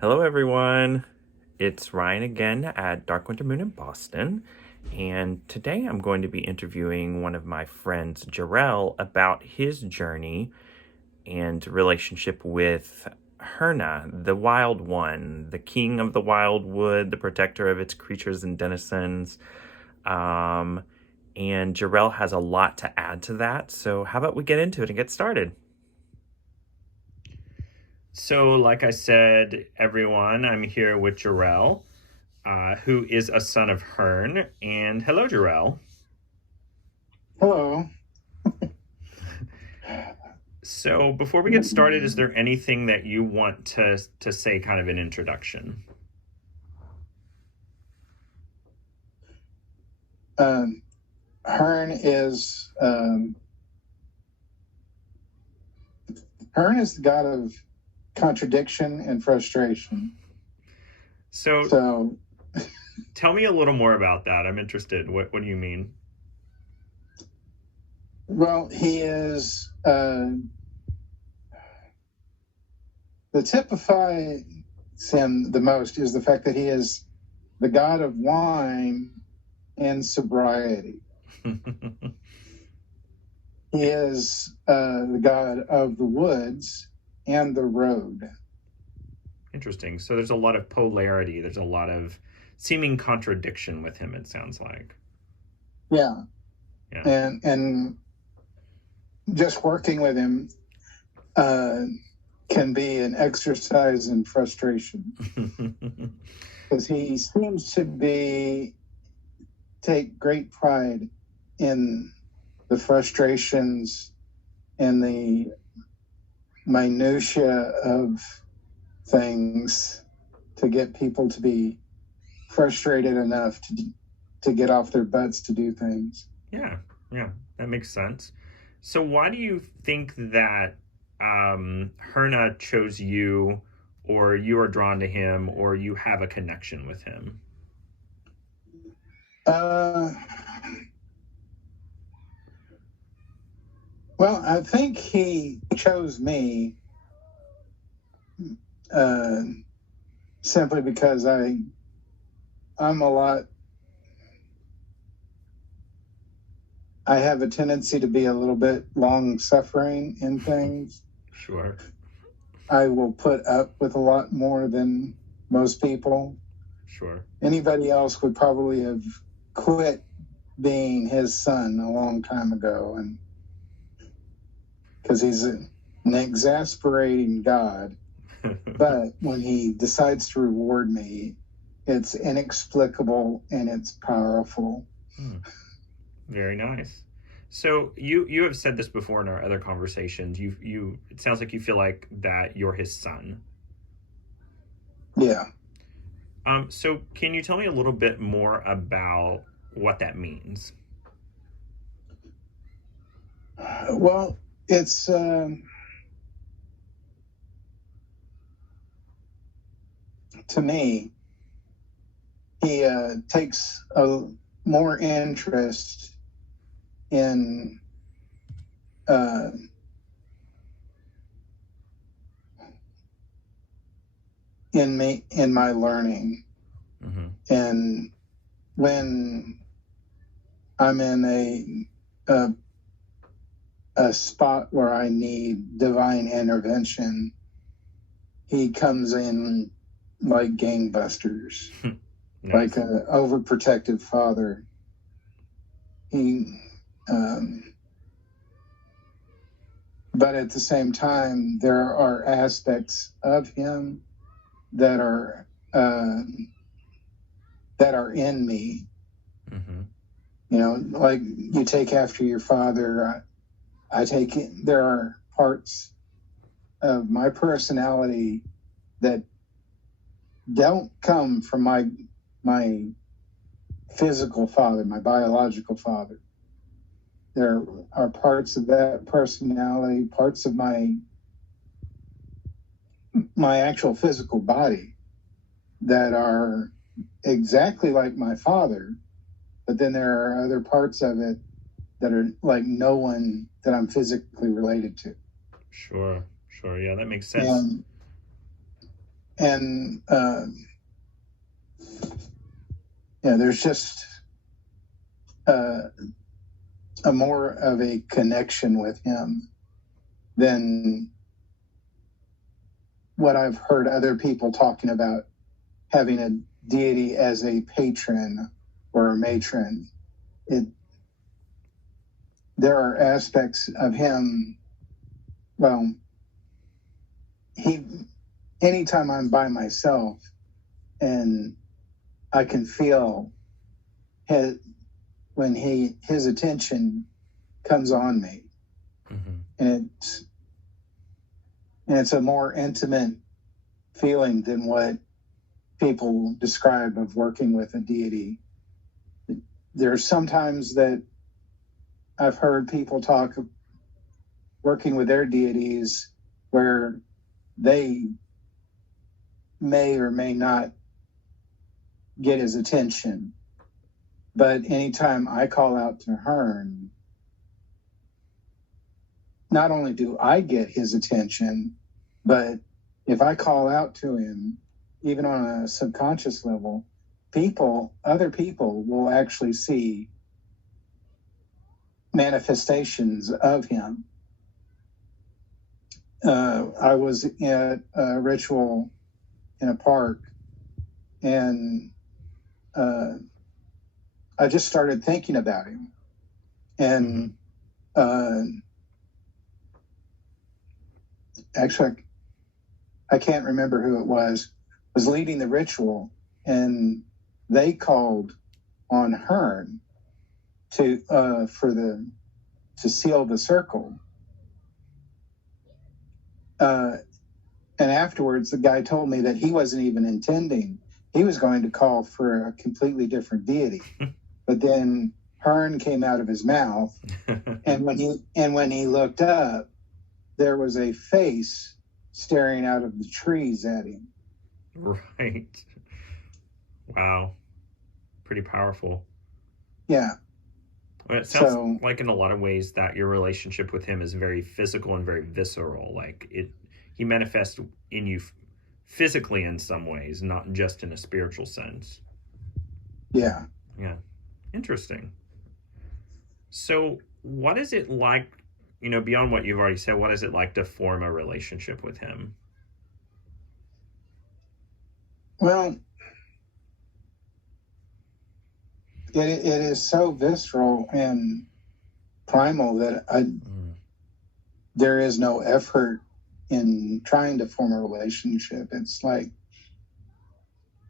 Hello, everyone. It's Ryan again at Dark Winter Moon in Boston. And today I'm going to be interviewing one of my friends, Churl, about his journey and relationship with Herne, the Wild One, the king of the wildwood, the protector of its creatures and denizens. And Churl has a lot to add to that. So, how about we get into it and get started? So, like I said, everyone, I'm here with Churl, who is a son of Hearn. And hello, Churl. Hello. So, before we get started, is there anything that you want to say, kind of an introduction? Hearn is Hearn is the god of contradiction and frustration. So, tell me a little more about that. I'm interested. What do you mean? Well, he is the typifies him the most is the fact that he is the god of wine and sobriety. He is the god of the woods and the road. Interesting. So there's a lot of polarity. There's a lot of seeming contradiction with him, it sounds like. Yeah. And just working with him can be an exercise in frustration because he seems to take great pride in the frustrations and the minutia of things to get people to be frustrated enough to get off their butts to do things. Yeah, that makes sense. So why do you think that Herne chose you, or you are drawn to him, or you have a connection with him? Well, I think he chose me simply because I'm a lot. I have a tendency to be a little bit long-suffering in things. Sure. I will put up with a lot more than most people. Sure. Anybody else would probably have quit being his son a long time ago, and because he's an exasperating God. But when he decides to reward me, it's inexplicable and it's powerful. Very nice. So you have said this before in our other conversations. You it sounds like you feel like that you're his son. Yeah. So can you tell me a little bit more about what that means? Well, it's to me, he takes a more interest in me, in my learning. Mm-hmm. And when I'm in a spot where I need divine intervention, he comes in like gangbusters. Nice. Like an overprotective father. But at the same time, there are aspects of him that are in me. Mm-hmm. You know, like you take after your father. I take it. There are parts of my personality that don't come from my physical father, my biological father. There are parts of that personality, parts of my actual physical body that are exactly like my father, but then there are other parts of it that are like no one that I'm physically related to. Sure. Yeah, that makes sense. And there's just a more of a connection with him than what I've heard other people talking about having a deity as a patron or a matron. There are aspects of him. Well, anytime I'm by myself and I can feel when his attention comes on me, and it's a more intimate feeling than what people describe of working with a deity. There's sometimes that I've heard people talk working with their deities where they may or may not get his attention. But anytime I call out to Hearn, not only do I get his attention, but if I call out to him, even on a subconscious level, other people will actually see manifestations of him. I was at a ritual in a park, and I just started thinking about him. And actually, I can't remember who it was leading the ritual, and they called on Hearn to seal the circle. And afterwards, the guy told me that he wasn't even intending. He was going to call for a completely different deity. But then Hearn came out of his mouth, and when he looked up, there was a face staring out of the trees at him. Right. Wow. Pretty powerful. Yeah. Well, it sounds like in a lot of ways that your relationship with him is very physical and very visceral. Like he manifests in you physically in some ways, not just in a spiritual sense. Yeah. Yeah. Interesting. So what is it like, beyond what you've already said, what is it like to form a relationship with him? Well, it is so visceral and primal that there is no effort in trying to form a relationship. It's like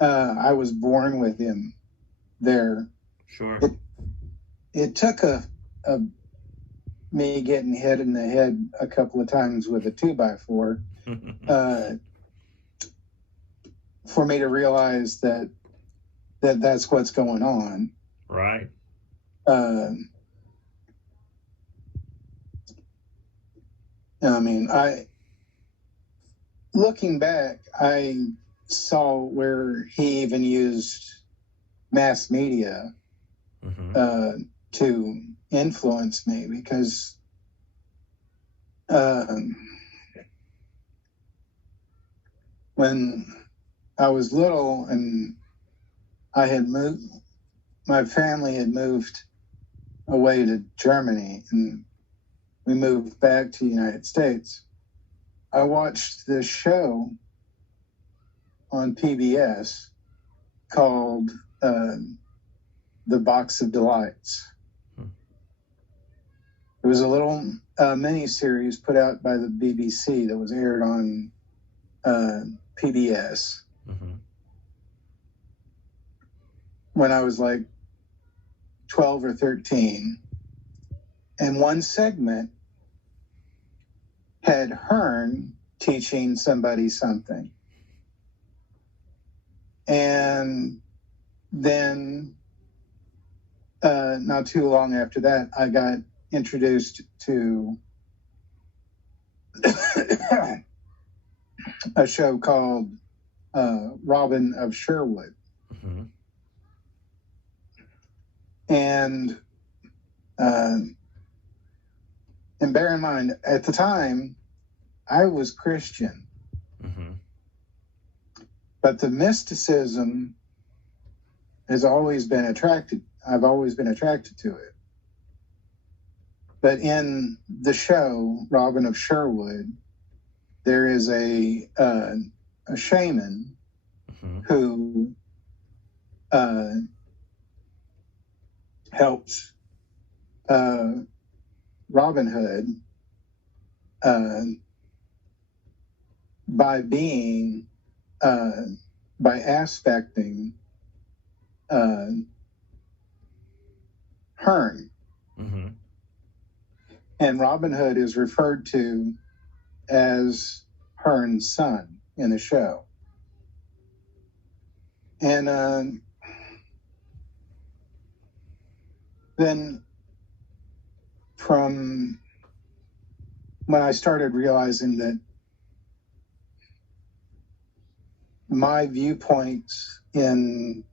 I was born with him there. Sure. It took me getting hit in the head a couple of times with a 2x4 for me to realize that's what's going on. Right. Looking back, I saw where he even used mass media to influence me, because when I was little and my family had moved away to Germany, and we moved back to the United States. I watched this show on PBS called The Box of Delights. It was a little mini-series put out by the BBC that was aired on PBS when I was like 12 or 13. And one segment had Hearn teaching somebody something. And then not too long after that, I got introduced to a show called Robin of Sherwood. And bear in mind, at the time, I was Christian. But the mysticism has always been attracted. I've always been attracted to it. But in the show, Robin of Sherwood, there is a shaman who helps Robin Hood by being by aspecting Hearn. And Robin Hood is referred to as Hearn's son in the show. And then from when I started realizing that my viewpoints in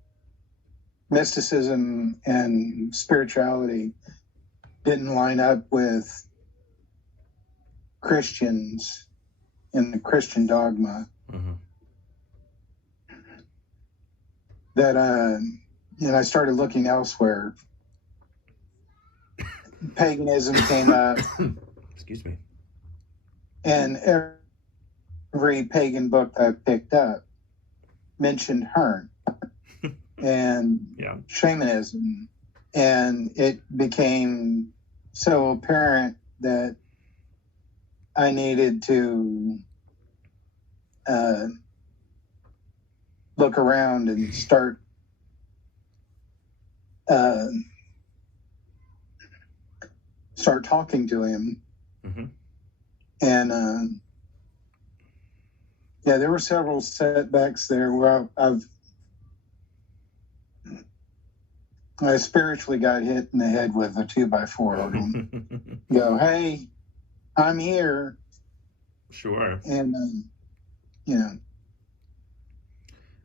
mysticism and spirituality didn't line up with Christians in the Christian dogma, that and I started looking elsewhere. Paganism came up. Excuse me. And every pagan book I picked up mentioned Hearn and shamanism. And it became so apparent that I needed to look around and start talking to him. And there were several setbacks there where I spiritually got hit in the head with a 2x4. Go, hey, I'm here. Sure. And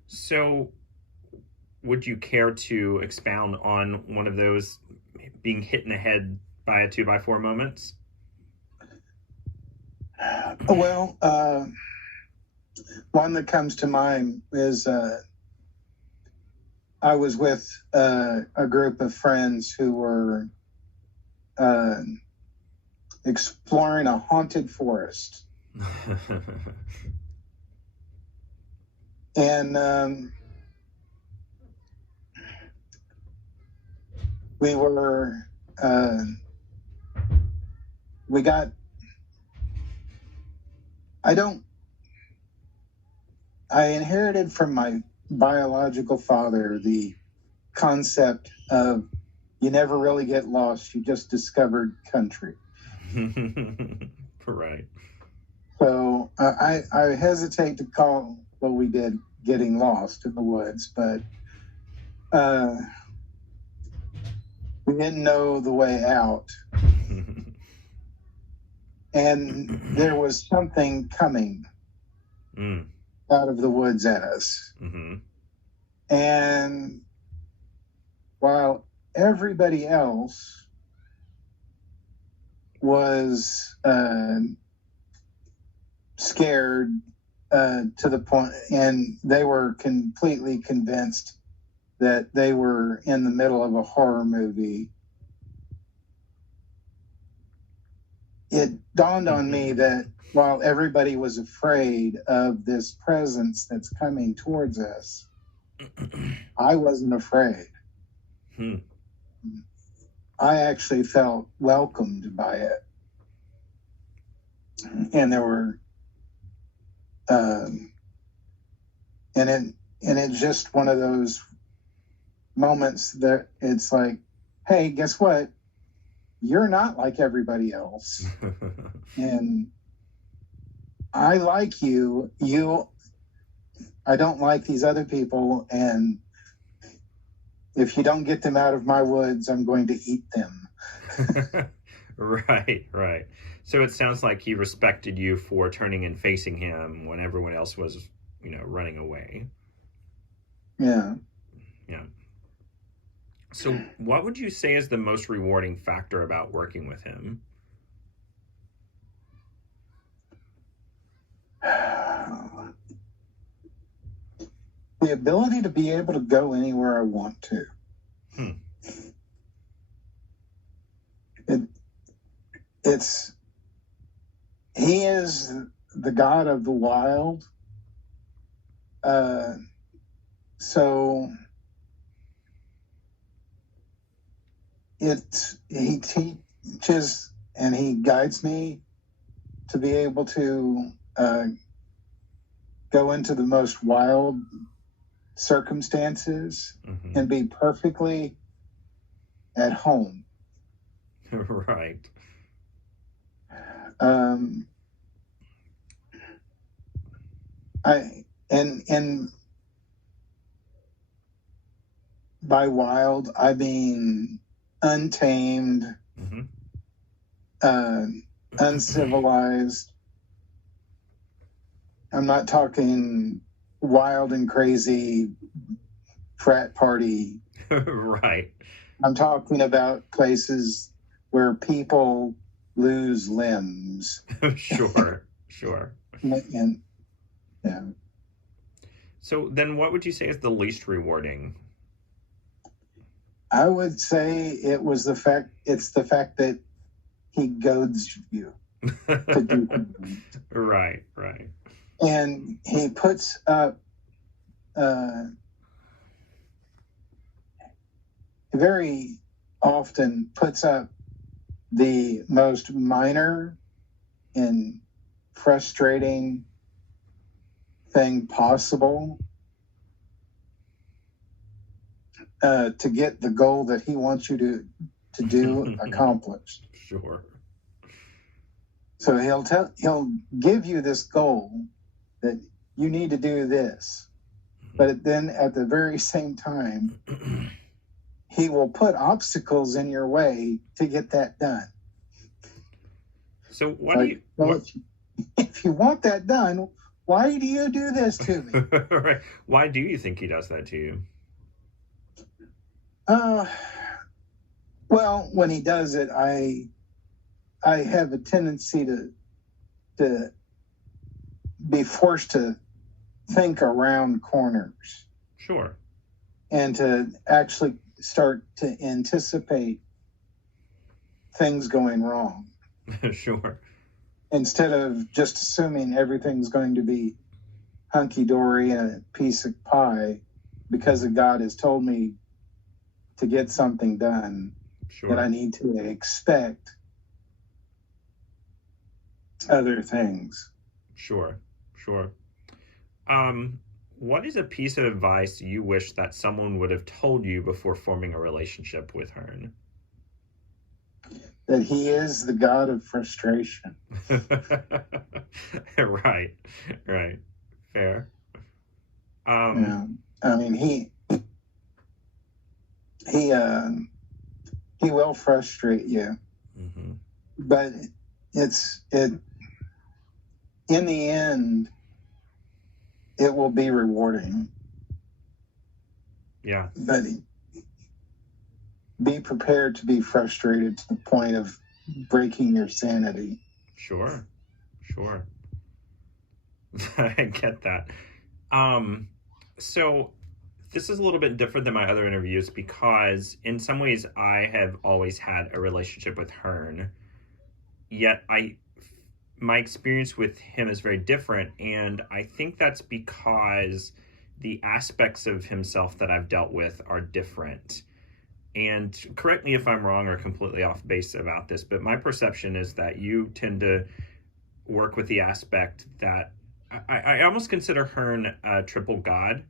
So, would you care to expound on one of those being hit in the head by a 2x4 moments? Well, one that comes to mind is I was with a group of friends who were exploring a haunted forest. And I inherited from my biological father the concept of you never really get lost, you just discovered country. Right. So I hesitate to call what we did getting lost in the woods, but we didn't know the way out. And there was something coming out of the woods at us. And while everybody else was scared to the point, and they were completely convinced that they were in the middle of a horror movie, it dawned on me that while everybody was afraid of this presence that's coming towards us, I wasn't afraid. I actually felt welcomed by it. And there were, and it's just one of those moments that it's like, hey, guess what? You're not like everybody else. And I like you. I don't like these other people. And if you don't get them out of my woods, I'm going to eat them. Right. So it sounds like he respected you for turning and facing him when everyone else was, running away. Yeah. So what would you say is the most rewarding factor about working with him? the ability to be able to go anywhere I want to. Hmm. He is the god of the wild. So he teaches and he guides me to be able to go into the most wild circumstances and be perfectly at home. Right. And by wild I mean untamed, uncivilized. I'm not talking wild and crazy frat party. Right. I'm talking about places where people lose limbs. Sure. And yeah. So then what would you say is the least rewarding? I would say it's the fact that he goads you to do something. Right. And he puts up very often puts up the most minor and frustrating thing possible to get the goal that he wants you to do accomplished. Sure. So he'll give you this goal that you need to do this, but then at the very same time, he will put obstacles in your way to get that done. So if you want that done, why do you do this to me? Right. Why do you think he does that to you? Well, when he does it, I have a tendency to be forced to think around corners. Sure. And to actually start to anticipate things going wrong. Sure. Instead of just assuming everything's going to be hunky-dory and a piece of pie because God has told me to get something done. Sure. That I need to expect other things. Sure. What is a piece of advice you wish that someone would have told you before forming a relationship with Hearn? That he is the god of frustration. Right. Fair. Yeah. I mean, he will frustrate you, but in the end, it will be rewarding. Yeah. But be prepared to be frustrated to the point of breaking your sanity. Sure. I get that. So this is a little bit different than my other interviews because in some ways I have always had a relationship with Hearn, yet my experience with him is very different, and I think that's because the aspects of himself that I've dealt with are different. And correct me if I'm wrong or completely off base about this, but my perception is that you tend to work with the aspect that I almost consider Hearn a triple god.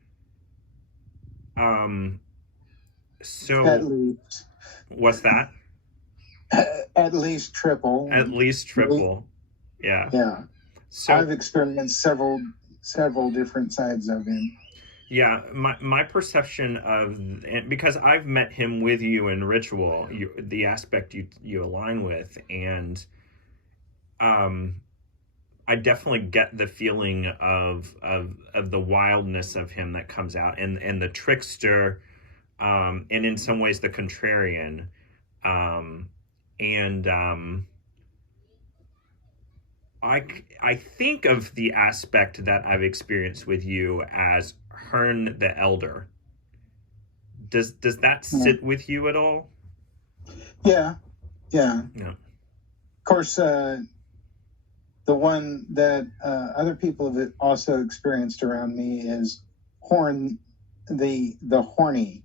So at least. What's that? At least triple. Yeah. So I've experienced several different sides of him. Yeah, my perception of, because I've met him with you in ritual, the aspect you align with, and I definitely get the feeling of the wildness of him that comes out, and the trickster, and in some ways the contrarian, I think of the aspect that I've experienced with you as Hearn the Elder. Does that sit with you at all? Yeah. Yeah. Of course, the one that other people have also experienced around me is Horn, the horny.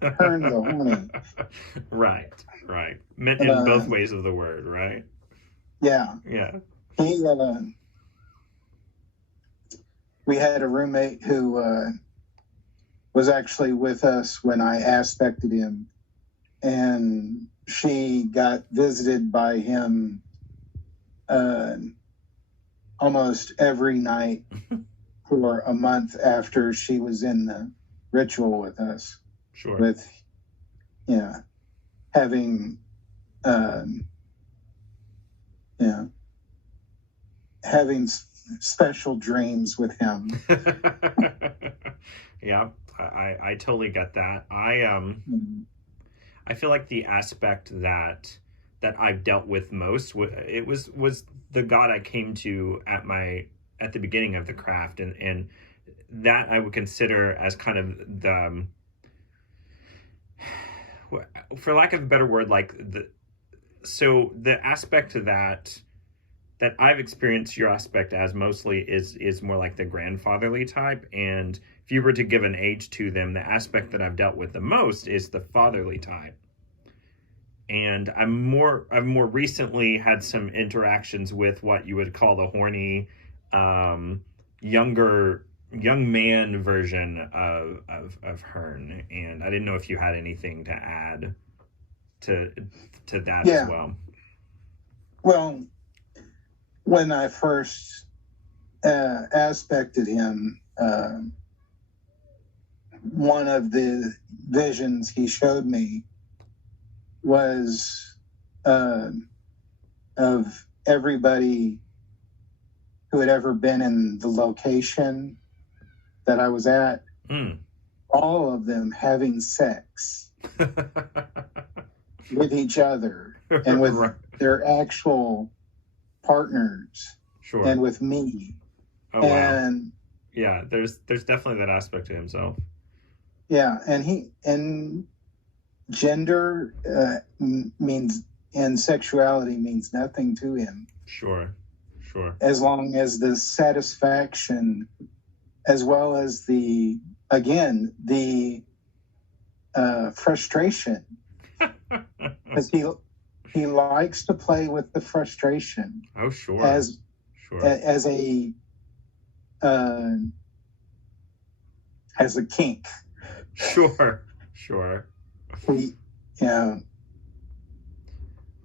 Hearn the horny. Right. Meant in both ways of the word, right? Yeah. He we had a roommate who was actually with us when I aspected him, and she got visited by him almost every night for a month after she was in the ritual with us. Sure. With having having special dreams with him. Yeah, I totally get that. I feel like the aspect that I've dealt with most, it was the God I came to at the beginning of the craft, and that I would consider as kind of the, for lack of a better word, like the aspect that I've experienced your aspect as mostly is more like the grandfatherly type. And if you were to give an age to them, the aspect that I've dealt with the most is the fatherly type. And I've more recently had some interactions with what you would call the horny, young man version of Hearn. And I didn't know if you had anything to add to that as well. Well, when I first aspected him, one of the visions he showed me was of everybody who had ever been in the location that I was at, all of them having sex with each other and with their actual partners, and with me. Oh, and wow. Yeah, there's definitely that aspect to himself. Yeah, and gender means, and sexuality means nothing to him. Sure. As long as the satisfaction, as well as the frustration, because he likes to play with the frustration. Oh, sure. As a kink. Sure.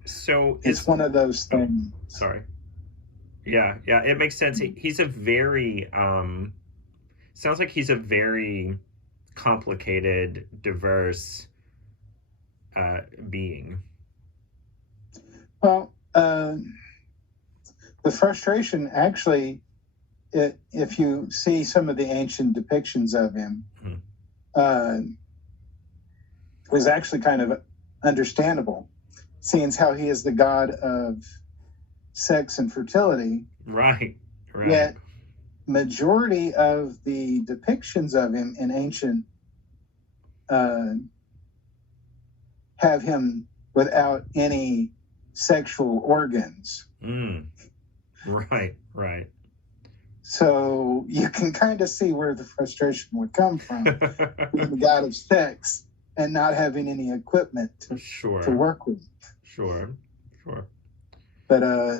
So it's one of those things. Sorry. Yeah, it makes sense. He's a very sounds like he's a very complicated, diverse being. Well, the frustration actually, if you see some of the ancient depictions of him, was actually kind of understandable, seeing how he is the god of sex and fertility. Right. Yet, majority of the depictions of him in ancient have him without any sexual organs. Right. So you can kind of see where the frustration would come from, being the god of sex and not having any equipment to work with. Sure. But I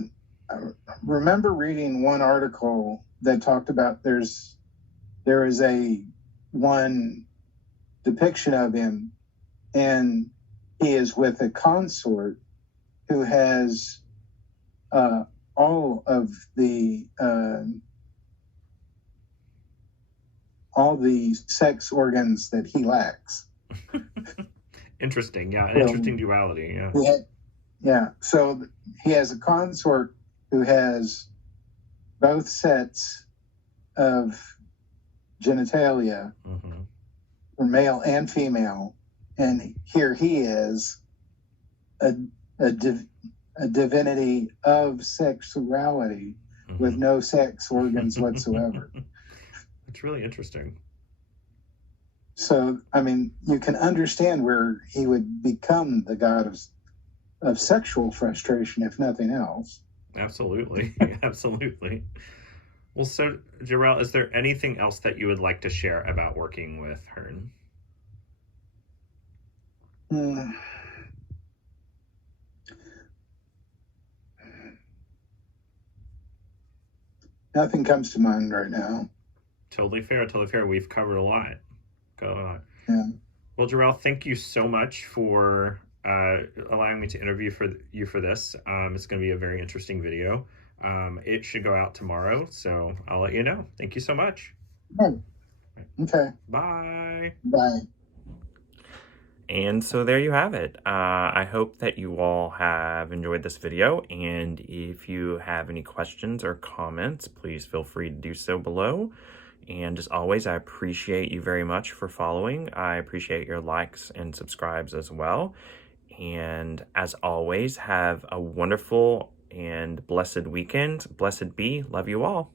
remember reading one article that talked about there is one depiction of him, and he is with a consort who has all the sex organs that he lacks. Interesting. Yeah, an interesting duality. Yeah. So he has a consort who has both sets of genitalia, for male and female, and here he is, a divinity of sexuality with no sex organs whatsoever. It's really interesting. So, I mean, you can understand where he would become the god of sexual frustration, if nothing else. Absolutely. Absolutely. Well, so, Jarrell, is there anything else that you would like to share about working with Hearn? Hmm. Nothing comes to mind right now. Totally fair. Totally fair. We've covered a lot. Covered a lot. Yeah. Well, Jarrell, thank you so much for allowing me to interview you for this. It's going to be a very interesting video. It should go out tomorrow, so I'll let you know. Thank you so much. Oh, okay. Bye. Bye. And so there you have it. I hope that you all have enjoyed this video. And if you have any questions or comments, please feel free to do so below. And as always, I appreciate you very much for following. I appreciate your likes and subscribes as well. And as always, have a wonderful and blessed weekend. Blessed be. Love you all.